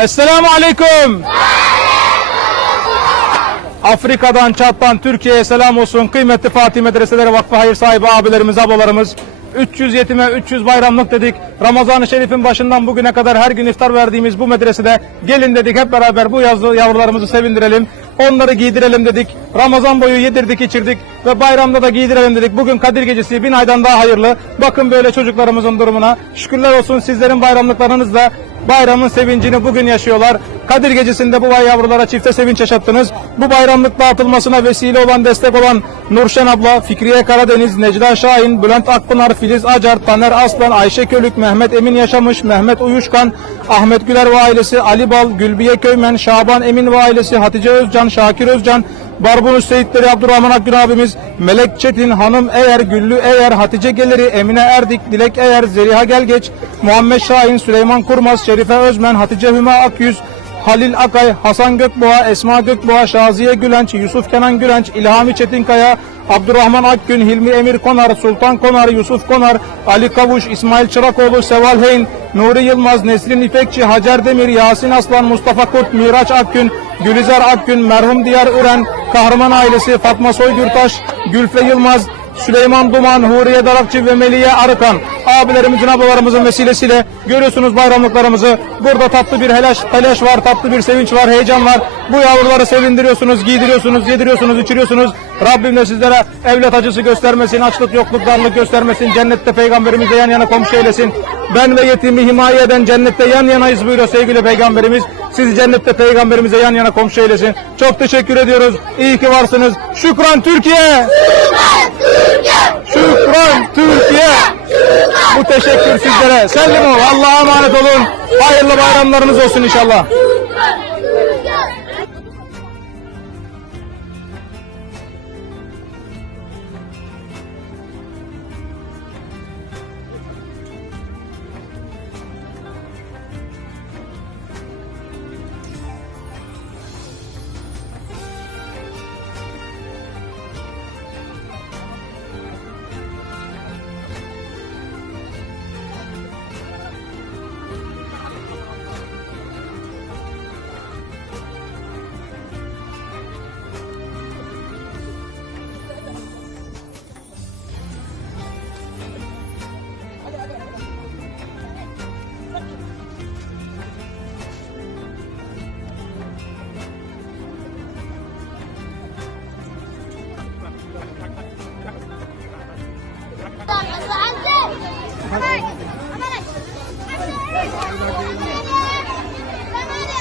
Esselamu Aleyküm. Afrika'dan, Çat'tan Türkiye'ye selam olsun. Kıymetli Fatih Medreseleri Vakfı hayır sahibi abilerimiz, ablalarımız. 300 yetime 300 bayramlık dedik. Ramazan-ı Şerif'in başından bugüne kadar her gün iftar verdiğimiz bu medresede gelin dedik hep beraber bu yazlı yavrularımızı sevindirelim. Onları giydirelim dedik. Ramazan boyu yedirdik içirdik ve bayramda da giydirelim dedik. Bugün Kadir Gecesi bin aydan daha hayırlı. Bakın böyle çocuklarımızın durumuna. Şükürler olsun sizlerin bayramlıklarınızla bayramın sevincini bugün yaşıyorlar. Kadir Gecesi'nde bu vay yavrulara çifte sevinç yaşattınız. Bu bayramlık dağıtılmasına vesile olan, destek olan Nurşen abla, Fikriye Karadeniz, Necla Şahin, Bülent Akpınar, Filiz Acar, Taner Aslan, Ayşe Kölük, Mehmet Emin Yaşamış, Mehmet Uyuşkan, Ahmet Güler ve ailesi, Ali Bal, Gülbiye Köymen, Şaban Emin ve ailesi, Hatice Özcan, Şakir Özcan, Barbunus Seyitleri Abdurrahman Akgün abimiz, Melek Çetin, Hanım Eğer, Güllü Eğer, Hatice Geleri, Emine Erdik, Dilek Eğer, Zeliha Gelgeç, Muhammed Şahin, Süleyman Kurmaz, Şerife Özmen, Hatice Hüma Akyüz, Halil Akay, Hasan Gökboğa, Esma Gökboğa, Şaziye Gülenç, Yusuf Kenan Gülenç, İlhami Çetinkaya, Abdurrahman Akgün, Hilmi Emir Konar, Sultan Konar, Yusuf Konar, Ali Kavuş, İsmail Çırakoğlu, Seval Heyn, Nuri Yılmaz, Nesrin İpekçi, Hacer Demir, Yasin Aslan, Mustafa Kurt, Miraç Akgün, Gülizar Akgün, merhum Diyar Üren, Kahraman ailesi, Fatma Soygürtaş, Gülfe Yılmaz, Süleyman Duman, Huriye Darakçı ve Meliye Arıkan abilerimizin ablalarımızın vesilesiyle görüyorsunuz bayramlıklarımızı. Burada tatlı bir helaş, telaş var, tatlı bir sevinç var, heyecan var. Bu yavruları sevindiriyorsunuz, giydiriyorsunuz, yediriyorsunuz, içiriyorsunuz. Rabbim de sizlere evlat acısı göstermesin, açlık, yokluk, darlık göstermesin. Cennette peygamberimizle yan yana komşu eylesin. Ben ve yetimi himaye eden cennette yan yanayız buyuruyor sevgili peygamberimiz. Sizi cennette peygamberimize yan yana komşu eylesin. Çok teşekkür ediyoruz. İyi ki varsınız. Şükran Türkiye! Şükran Türkiye! Bu teşekkür sizlere. Selim ol. Allah'a emanet olun. Hayırlı bayramlarınız olsun inşallah.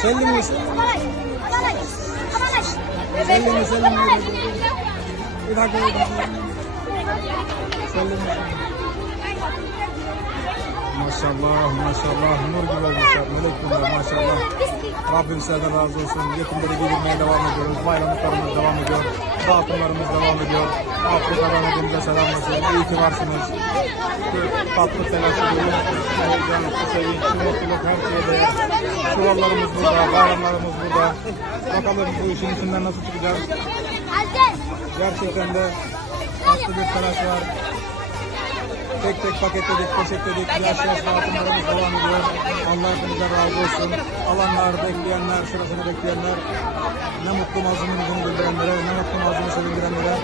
Sallimi, sallimi, sallimi. İdhak Sallimi. Maşallah, maşallah. Nur gibi olmuşlar. Melek bunlar maşallah. Rabbim sizlerden razı olsun. Yetimleri giydirmeye devam ediyoruz. Bayramlıklarımız devam ediyor. Dağıtımlarımız devam ediyor. Afrika'dan hepinize selam olsun. İyi ki varsınız. Bir tatlı telaşı dolu. Heyecan, sevinç, mutluluk her şeyde. Çuvallarımız burada, bayramlarımız burada. Bakalım bu işin içinden nasıl çıkacağız. Gerçekten de tatlı bir telaş var. Tek tek paketledik, poşetledik. Yaş yaş dağıtımlarımız devam ediyor. Allah hepinize razı olsun. Alanlar, bekleyenler, sırasını bekleyenler. Ne mutlu mazlumun bunu bildirenlere, ne mutlu mazlumu sevindirenlere.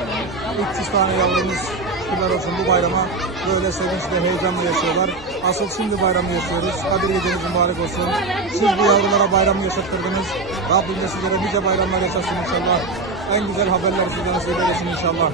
300 tane yavrumuz şükürler olsun bu bayrama böyle sevinçle, heyecanla yaşıyorlar. Asıl şimdi bayramı yaşıyoruz. Kadir geceniz mübarek olsun. Siz bu yavrulara bayramı yaşattırdınız. Rabbim de sizlere nice bayramlar yaşasın inşallah. En güzel haberler sizden nasip eylesin inşallah.